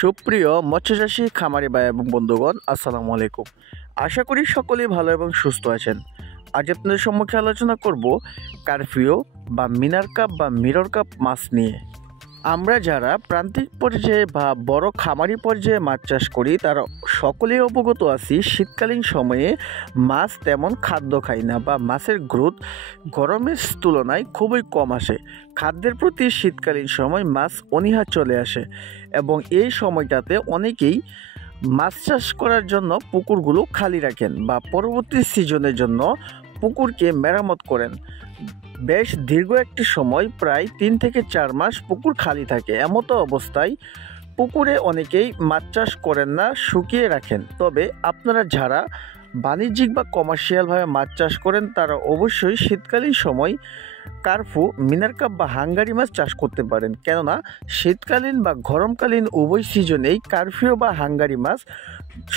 সুপ্রিয় মৎস্যচাষী খামারি ভাই এবং বন্ধুগণ, আসসালামু আলাইকুম। আশা করি সকলেই ভালো এবং সুস্থ আছেন। আজ আপনাদের সম্মুখে আলোচনা করব কারফিউ বা মিনার কাপ বা মিরর কাপ মাছ নিয়ে। আমরা যারা প্রান্তিক পর্যায়ে বা বড় খামারি পর্যায়ে মাছ চাষ করি তারা সকলেই অবগত আছি, শীতকালীন সময়ে মাছ তেমন খাদ্য খায় না বা মাছের গ্রোথ গরমের তুলনায় খুবই কম আসে। খাদ্যের প্রতি শীতকালীন সময় মাছ অনীহা চলে আসে এবং এই সময়টাতে অনেকেই মাছ চাষ করার জন্য পুকুরগুলো খালি রাখেন বা পরবর্তী সিজনের জন্য পুকুরকে মেরামত করেন। বেশ দীর্ঘ একটি সময়, প্রায় 3 থেকে 4 মাস পুকুর খালি থাকে। এমতো অবস্থায় পুকুরে অনেকেই মাছ চাষ করেন না, শুকিয়ে রাখেন। তবে আপনারা যারা বাণিজ্যিক বা কমার্শিয়ালভাবে মাছ চাষ করেন তারা অবশ্যই শীতকালীন সময় কার্ফু, মিনার কাপ বা হাঙ্গারি মাছ চাষ করতে পারেন, কেননা শীতকালীন বা গরমকালীন উভয় সিজনেই কার্ফিউ বা হাঙ্গারি মাছ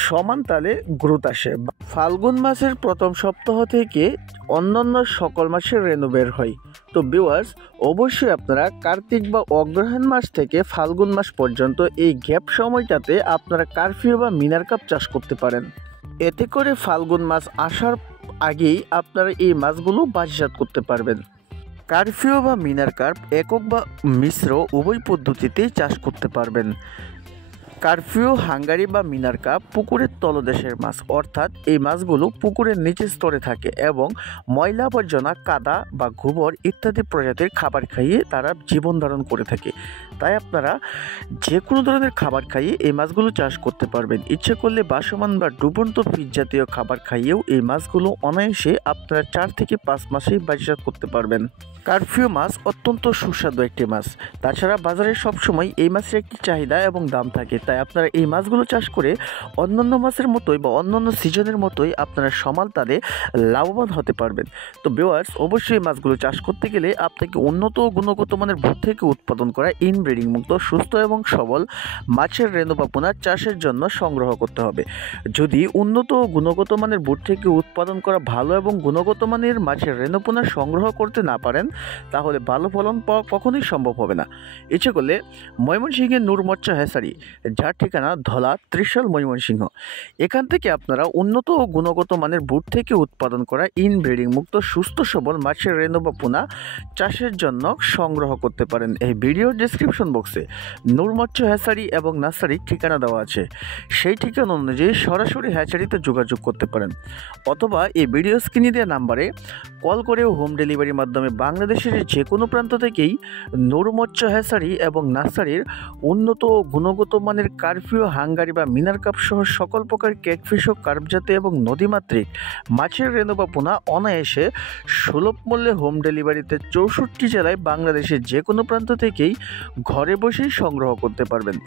সমান তালে গ্রোথ আসে। ফাল্গুন মাসের প্রথম সপ্তাহ থেকে অন্যান্য সকল মাসের রেণু বের হয়। তো ভিউয়ার্স, অবশ্যই আপনারা কার্তিক বা অগ্রহায়ণ মাস থেকে ফাল্গুন মাস পর্যন্ত এই গ্যাপ সময়টাতে আপনারা কার্ফিউ বা মিনার কাপ চাষ করতে পারেন। এতে করে ফাল্গুন মাস আসার আগেই আপনারা এই মাছগুলো বাজারজাত করতে পারবেন। কারফিউ বা মিনার কাপ একক বা মিশ্র উভয় পদ্ধতিতেই চাষ করতে পারবেন। কারফিউ, হাঙ্গারি বা মিনার কাপ পুকুরের তলদেশের মাছ, অর্থাৎ এই মাছগুলো পুকুরের নিচের স্তরে থাকে এবং ময়লা আবর্জনা, কাদা বা গোবর ইত্যাদি প্রজাতির খাবার খাইয়ে তারা জীবন ধারণ করে থাকে। তাই আপনারা যে কোনো ধরনের খাবার খাইয়ে এই মাছগুলো চাষ করতে পারবেন। ইচ্ছে করলে বাসমান বা ডুবন্ত ফিশ জাতীয় খাবার খাইয়েও এই মাছগুলো অনায়াসে আপনারা 4 থেকে 5 মাসেই বাজারজাত করতে পারবেন। কারফিউ মাছ অত্যন্ত সুস্বাদু একটি মাছ। তাছাড়া বাজারে সবসময় এই মাছের একটি চাহিদা এবং দাম থাকে। তাই আপনারা এই মাছগুলো চাষ করে অন্যান্য মাছের মতোই বা অন্যান্য সিজনের মতোই আপনারা সমান তালে লাভবান হতে পারবেন। তো ভিউয়ার্স, অবশ্যই এই মাছগুলো চাষ করতে গেলে আপনাকে উন্নত গুণগত মানের ভূত থেকে উৎপাদন করা ইনব্রিডিং মুক্ত সুস্থ এবং সবল মাছের রেণু বা পোনা চাষের জন্য সংগ্রহ করতে হবে। যদি উন্নত গুণগত মানের ভূত থেকে উৎপাদন করা ভালো এবং গুণগত মানের মাছের রেণু পোনা সংগ্রহ করতে না পারেন তাহলে ভালো ফলন পাওয়া কখনোই সম্ভব হবে না। ইচ্ছে করলে ময়মনসিংহের নূর মৎস্য হ্যাচারি, যার ঠিকানা ধলা, ত্রিশাল, ময়মনসিংহ, এখান থেকে আপনারা উন্নত ও গুণগত মানের বুট থেকে উৎপাদন করা ইনব্রিডিং মুক্ত সুস্থ সবল মাছের রেণু বা পোনা চাষের জন্য সংগ্রহ করতে পারেন। এই ভিডিওর ডেসক্রিপশন বক্সে নূর মৎস্য হ্যাচারি এবং নার্সারির ঠিকানা দেওয়া আছে। সেই ঠিকানা অনুযায়ী সরাসরি হ্যাচারিতে যোগাযোগ করতে পারেন, অথবা এই ভিডিও স্ক্রিনে দেওয়া নাম্বারে কল করেও হোম ডেলিভারির মাধ্যমে বাংলাদেশের যে কোনো প্রান্ত থেকেই নূর মৎস্য হ্যাচারি এবং নার্সারির উন্নত গুণগত মানের কারফিউ, হাঙ্গারি বা মিনার কাপ সহ সকল প্রকার ক্যাটফিশ ও কার্প জাতীয় এবং নদীমাতৃক মাছের রেণু বা পোনা অনায়াসে সুলভ মূল্যে হোম ডেলিভারিতে 64 জেলায় বাংলাদেশের যে কোনো প্রান্ত থেকেই ঘরে বসেই সংগ্রহ করতে পারবেন।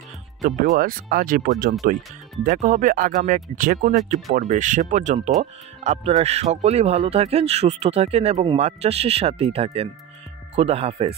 তো ভিউয়ার্স, আজ এ পর্যন্তই। দেখা হবে আগামী যে কোনো একটি পর্বে। সে পর্যন্ত আপনারা সকলেই ভালো থাকেন, সুস্থ থাকেন এবং মাছ চাষের সাথেই থাকেন। খুদা হাফেজ।